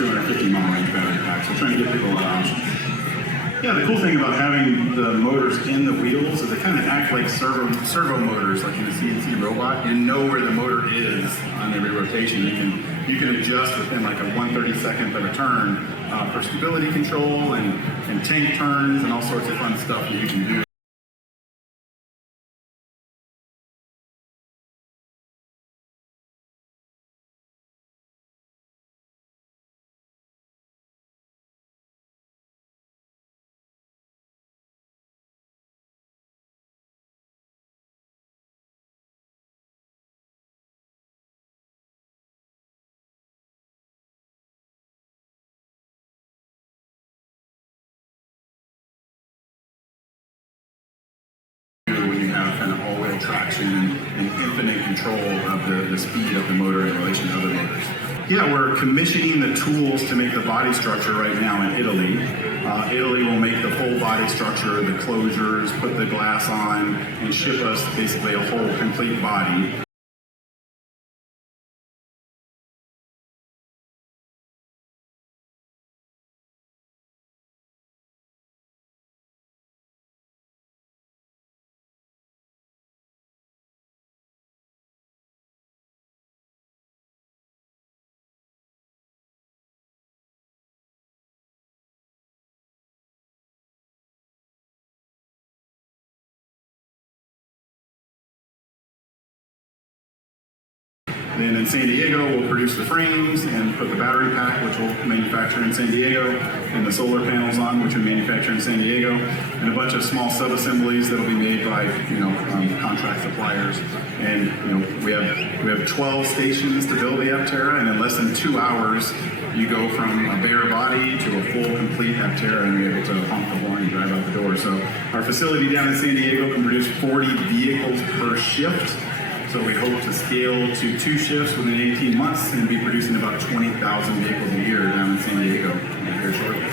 250-mile range battery pack. So trying to give people a lot of options. Yeah, the cool thing about having the motors in the wheels is they kind of act like servo motors, like in a CNC robot. You know where the motor is on every rotation. You can adjust within like a 1/32 of a turn for stability control and tank turns and all sorts of fun stuff that you can do. When you have kind of all-wheel traction and infinite control of the speed of the motor in relation to other motors. Yeah, we're commissioning the tools to make the body structure right now in Italy. Italy will make the full body structure, the closures, put the glass on, and ship us basically a whole complete body. Then in San Diego, we'll produce the frames and put the battery pack, which we'll manufacture in San Diego, and the solar panels on, which we manufacture in San Diego, and a bunch of small sub-assemblies that will be made by contract suppliers. And we have 12 stations to build the APTERA, and in less than 2 hours, you go from a bare body to a full, complete APTERA, and you're able to honk the horn and drive out the door. So our facility down in San Diego can produce 40 vehicles per shift. So we hope to scale to 2 shifts within 18 months and be producing about 20,000 vehicles a year down in San Diego very shortly.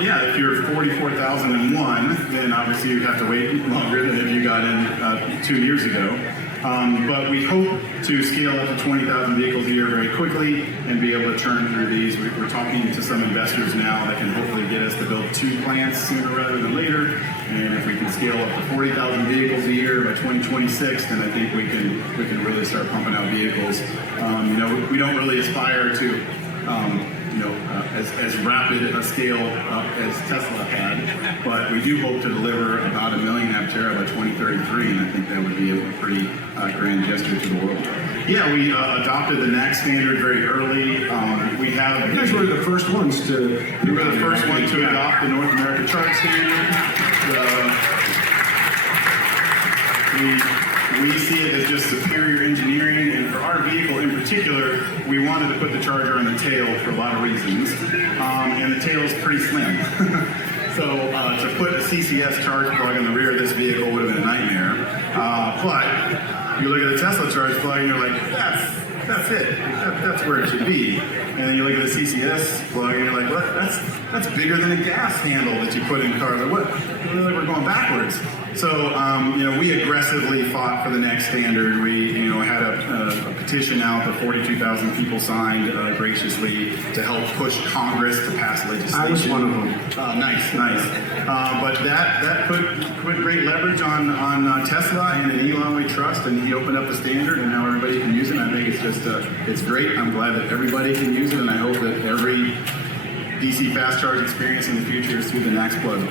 Yeah, if you're 44,001, then obviously you have to wait longer than if you got in 2 years ago. But we hope to scale up to 20,000 vehicles a year very quickly and be able to churn through these. We're talking to some investors now that can hopefully get us to build 2 plants sooner rather than later. And if we can scale up to 40,000 vehicles a year by 2026, then I think we can really start pumping out vehicles. We don't really aspire to as rapid a scale as Tesla had, but we do hope to deliver about 1 million APTERA by 2033, and I think that would be a pretty grand gesture to the world. Yeah, we adopted the NAC standard very early. You guys were the first ones to... We were the first one to adopt the North America chart standard. We see it as just superior engineering, and for our vehicle in particular, we wanted to put the charger on the tail for a lot of reasons, and the tail is pretty slim. So to put a CCS charge plug in the rear of this vehicle would have been a nightmare, but you look at the Tesla charge plug and you're like, that's it, that's where it should be. And then you look at the CCS plug and you're like, what? That's bigger than a gas handle that you put in cars. Like, what? We're going backwards. So, we aggressively fought for the next standard. We, had a petition out that 42,000 people signed graciously to help push Congress to pass legislation. I was one of them. Nice. But that put great leverage on Tesla and in Elon we trust, and he opened up the standard, and now everybody can use it. And I think it's just it's great. I'm glad that everybody can use it, and I hope that every DC fast charge experience in the future is through the NACS plug.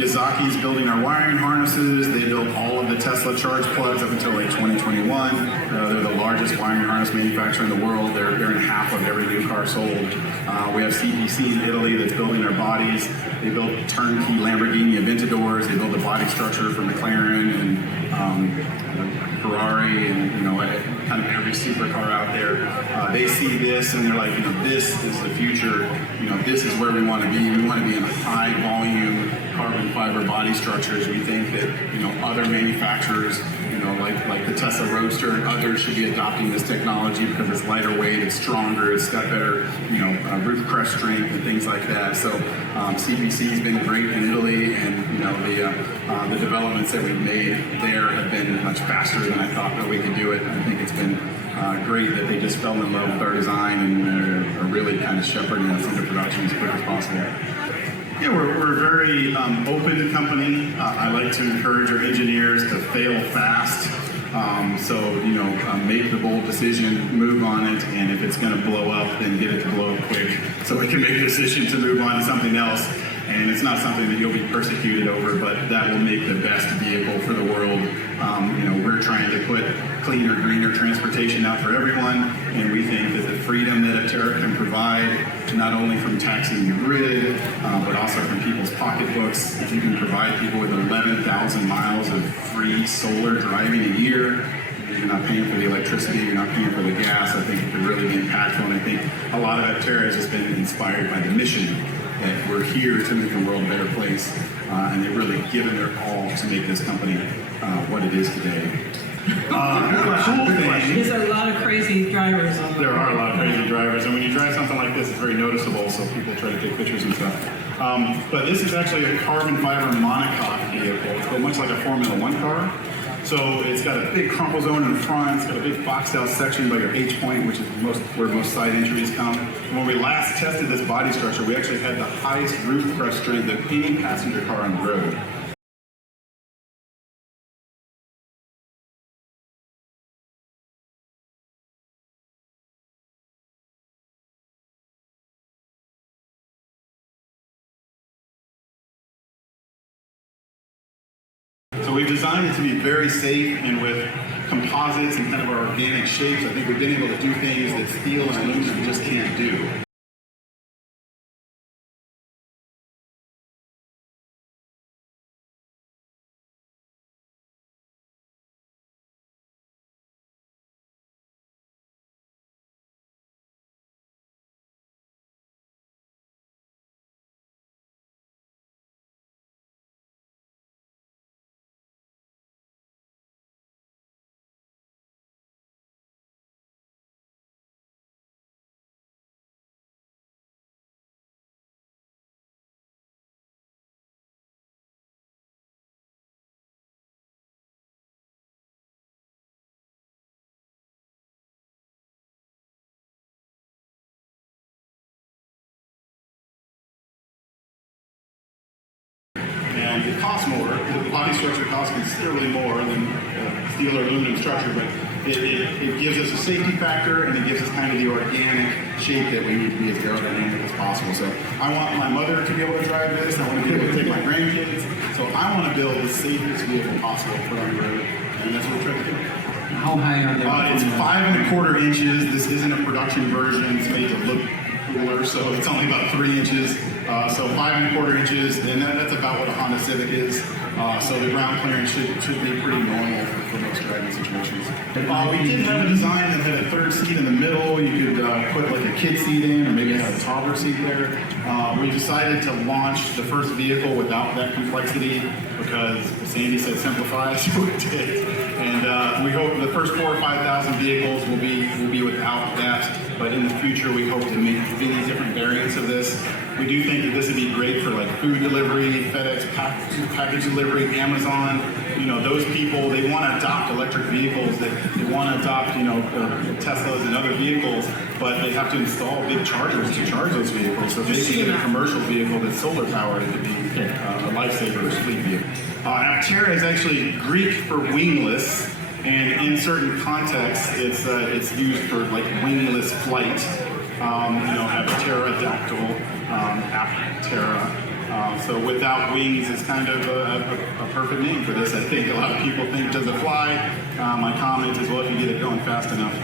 Yazaki's building our wiring harnesses. They built all of the Tesla charge plugs up until like 2021. They're the largest wiring harness manufacturer in the world. They're in half of every new car sold. We have CPC in Italy that's building our bodies. They built turnkey Lamborghini Aventadors. They built the body structure for McLaren and Ferrari and kind of every supercar out there. They see this and they're like, this is the future. This is where we want to be. We want to be in high volume carbon fiber body structures. We think that other manufacturers, like the Tesla Roadster and others, should be adopting this technology because it's lighter weight, it's stronger, it's got better roof crest strength and things like that. So CPC has been great in Italy, and the developments that we've made there have been much faster than I thought that we could do it. I think it's been great that they just fell in love with our design and are really kind of shepherding us into production as quick as possible. Yeah, we're a very open company. I like to encourage our engineers to fail fast. Make the bold decision, move on it, and if it's going to blow up, then get it to blow up quick so we can make a decision to move on to something else. And it's not something that you'll be persecuted over, but that will make the best vehicle for the world. We're trying to put cleaner, greener transportation out for everyone, and we think that the freedom that APTERA can provide, not only from taxing the grid, but also from people's pocketbooks. If you can provide people with 11,000 miles of free solar driving a year, you're not paying for the electricity, you're not paying for the gas, I think it could really be impactful. And I think a lot of APTERA has just been inspired by the mission that we're here to make the world a better place, and they've really given their all to make this company what it is today. Cool thing. There's a lot of crazy drivers on There are a lot of crazy drivers, and when you drive something like this, it's very noticeable, so people try to take pictures and stuff. But this is actually a carbon fiber monocoque vehicle. It's much like a Formula One car. So it's got a big crumple zone in the front, it's got a big boxed out section by your H point, which is where most side entries come. And when we last tested this body structure, we actually had the highest roof crush strength of any passenger car on the road. So we've designed it to be very safe, and with composites and kind of our organic shapes, I think we've been able to do things that steel and aluminum just can't do. And it costs more. The body structure costs considerably more than steel or aluminum structure, but it gives us a safety factor, and it gives us kind of the organic shape that we need to be as aerodynamic as possible. So I want my mother to be able to drive this. I want to be able to take my grandkids. So I want to build the safest vehicle possible to put on the road, and that's what we're trying to do. How high are they? It's 5 1/4 inches. This isn't a production version. It's made to look cooler, so it's only about 3 inches. So 5 1/4 inches, and that's about what a Honda Civic is. So the ground clearance should be pretty normal for most driving situations. We did have a design that had a third seat in the middle. You could put like a kid seat in, or maybe have a toddler seat there. We decided to launch the first vehicle without that complexity because Sandy said simplify, so we did. And we hope the first 4,000 or 5,000 vehicles will be without that. But in the future, we hope to make many different variants of this. We do think that this would be great for like food delivery, FedEx package delivery, Amazon. Those people, they want to adopt electric vehicles, they want to adopt, Teslas and other vehicles, but they have to install big chargers to charge those vehicles. So if they can get a commercial vehicle that's solar powered, it could be a lifesaver or fleet vehicle. APTERA is actually Greek for wingless, and in certain contexts, it's used for like wingless flight. Pterodactyl, APTERA. So without wings is kind of a perfect name for this. I think a lot of people think, does it fly? My comment is, well, if you get it going fast enough.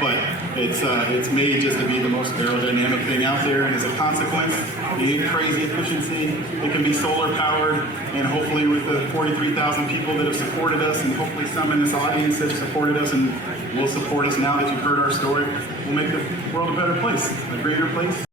But it's made just to be the most aerodynamic thing out there, and as a consequence, you get crazy efficiency. It can be solar powered, and hopefully with the 43,000 people that have supported us, and hopefully some in this audience that have supported us and will support us now that you've heard our story, we'll make the world a better place, a greener place,